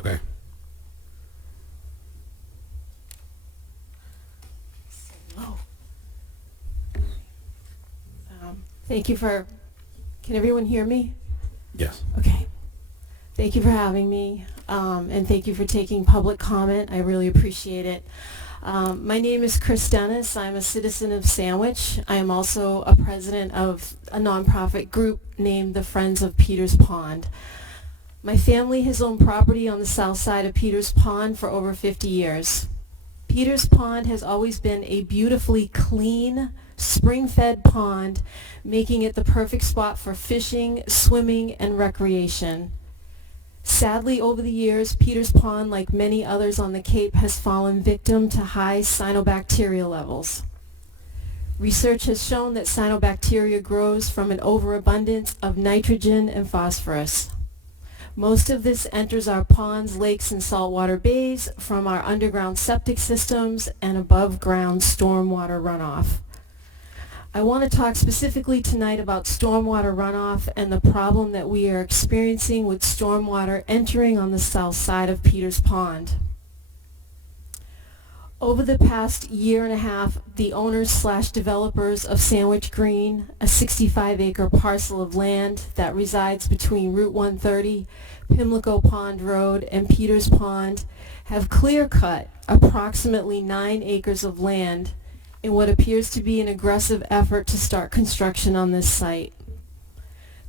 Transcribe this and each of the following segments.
Okay. Hello. Thank you for, can everyone hear me? Yes. Okay. Thank you for having me, and thank you for taking public comment. I really appreciate it. My name is Chris Dennis. I'm a citizen of Sandwich. I am also a president of a nonprofit group named the Friends of Peters Pond. My family has owned property on the south side of Peters Pond for over 50 years. Peters Pond has always been a beautifully clean, spring-fed pond, making it the perfect spot for fishing, swimming, and recreation. Sadly, over the years, Peters Pond, like many others on the Cape, has fallen victim to high cyanobacteria levels. Research has shown that cyanobacteria grows from an overabundance of nitrogen and phosphorus. Most of this enters our ponds, lakes, and saltwater bays from our underground septic systems and above-ground stormwater runoff. I want to talk specifically tonight about stormwater runoff and the problem that we are experiencing with stormwater entering on the south side of Peters Pond. Over the past year and a half, the owners/developers of Sandwich Green, a 65-acre parcel of land that resides between Route 130, Pimlico Pond Road, and Peters Pond, have clear-cut approximately 9 acres of land in what appears to be an aggressive effort to start construction on this site.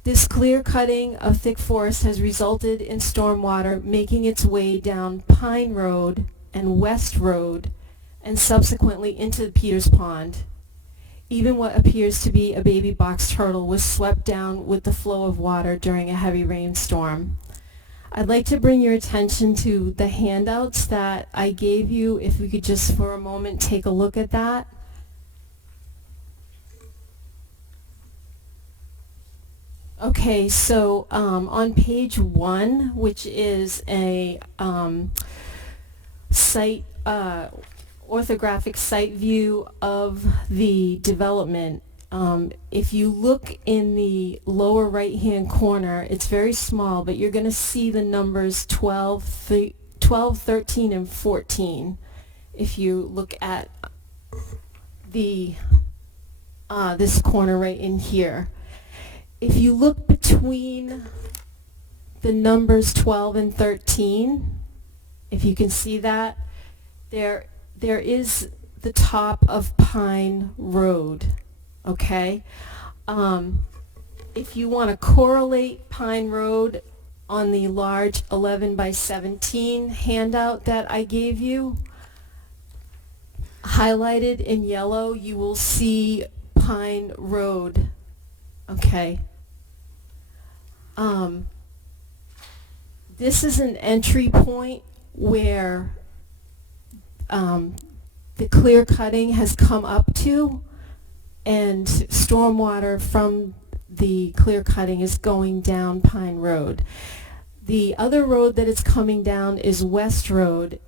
This clear-cutting of thick forest has resulted in stormwater making its way down Pine Road and West Road and subsequently into Peters Pond. Even what appears to be a baby box turtle was swept down with the flow of water during a heavy rainstorm. I'd like to bring your attention to the handouts that I gave you. If we could just for a moment take a look at that. Okay, so on page 1, which is a site orthographic site view of the development, if you look in the lower right-hand corner, it's very small, but you're going to see the numbers 12, 13, and 14. If you look at the this corner right in here. If you look between the numbers 12 and 13, if you can see that, there is the top of Pine Road, okay? If you want to correlate Pine Road on the large 11 by 17 handout that I gave you, highlighted in yellow, you will see Pine Road, okay? This is an entry point where the clear cutting has come up to, and stormwater from the clear cutting is going down Pine Road. The other road that it's coming down is West Road,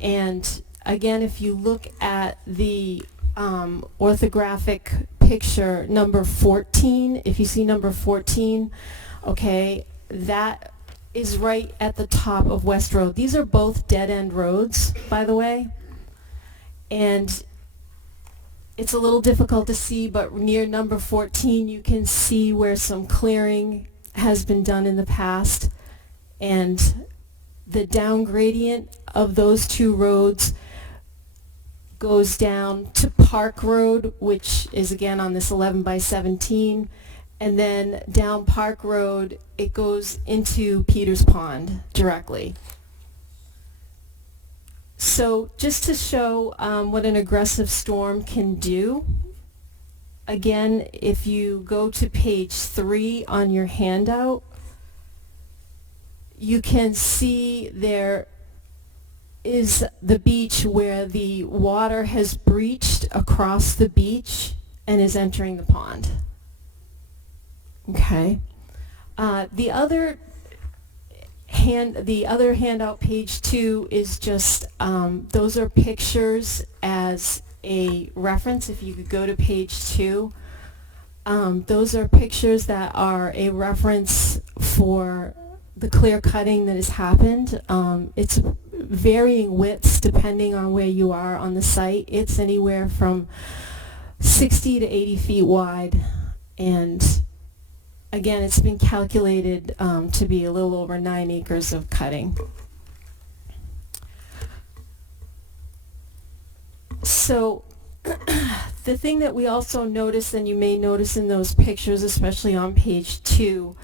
and again, if you look at the orthographic picture number 14, if you see number 14, okay, that is right at the top of West Road. These are both dead-end roads, by the way, and it's a little difficult to see, but near number 14 you can see where some clearing has been done in the past, and the down gradient of those two roads goes down to Park Road, which is again on this 11 by 17, and then down Park Road it goes into Peters Pond directly. So just to show what an aggressive storm can do, again, if you go to page 3 on your handout, you can see there is the beach where the water has breached across the beach and is entering the pond. Okay. The other handout, page 2, is just those are pictures as a reference. If you could go to page 2, those are pictures that are a reference for the clear cutting that has happened. It's varying widths depending on where you are on the site. It's anywhere from 60 to 80 feet wide, and again, it's been calculated to be a little over 9 acres of cutting. So the thing that we also notice, and you may notice in those pictures, especially on page 2,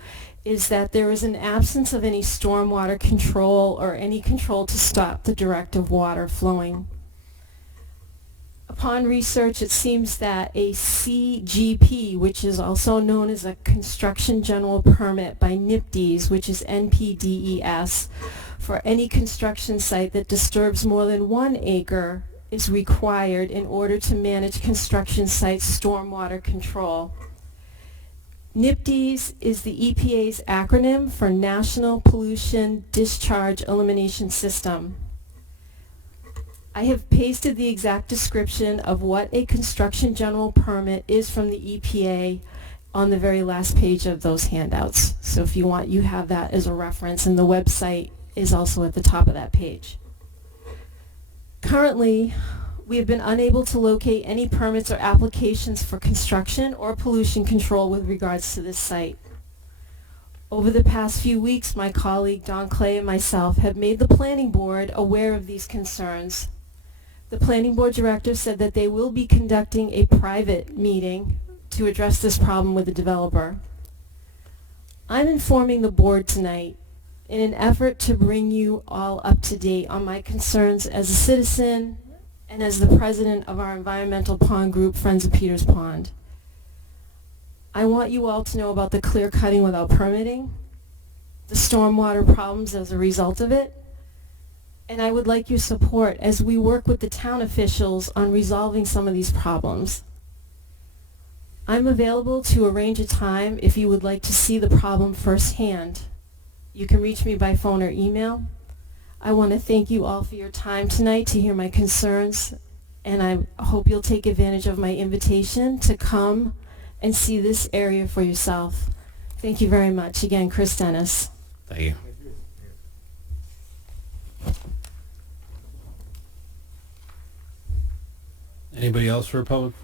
is that there is an absence of any stormwater control or any control to stop the directive water flowing. Upon research, it seems that a CGP, which is also known as a Construction General Permit by NPDES, which is NPDES, for any construction site that disturbs more than 1 acre is required in order to manage construction site stormwater control. NPDES is the EPA's acronym for National Pollution Discharge Elimination System. I have pasted the exact description of what a construction general permit is from the EPA on the very last page of those handouts. So if you want, you have that as a reference, and the website is also at the top of that page. Currently, we have been unable to locate any permits or applications for construction or pollution control with regards to this site. Over the past few weeks, my colleague Don Clay and myself have made the planning board aware of these concerns. The planning board director said that they will be conducting a private meeting to address this problem with the developer. I'm informing the board tonight in an effort to bring you all up to date on my concerns as a citizen and as the president of our environmental pond group, Friends of Peters Pond. I want you all to know about the clear cutting without permitting, the stormwater problems as a result of it, and I would like your support as we work with the town officials on resolving some of these problems. I'm available to arrange a time if you would like to see the problem firsthand. You can reach me by phone or email. I want to thank you all for your time tonight to hear my concerns, and I hope you'll take advantage of my invitation to come and see this area for yourself. Thank you very much. Again, Chris Dennis. Thank you. Anybody else for a public?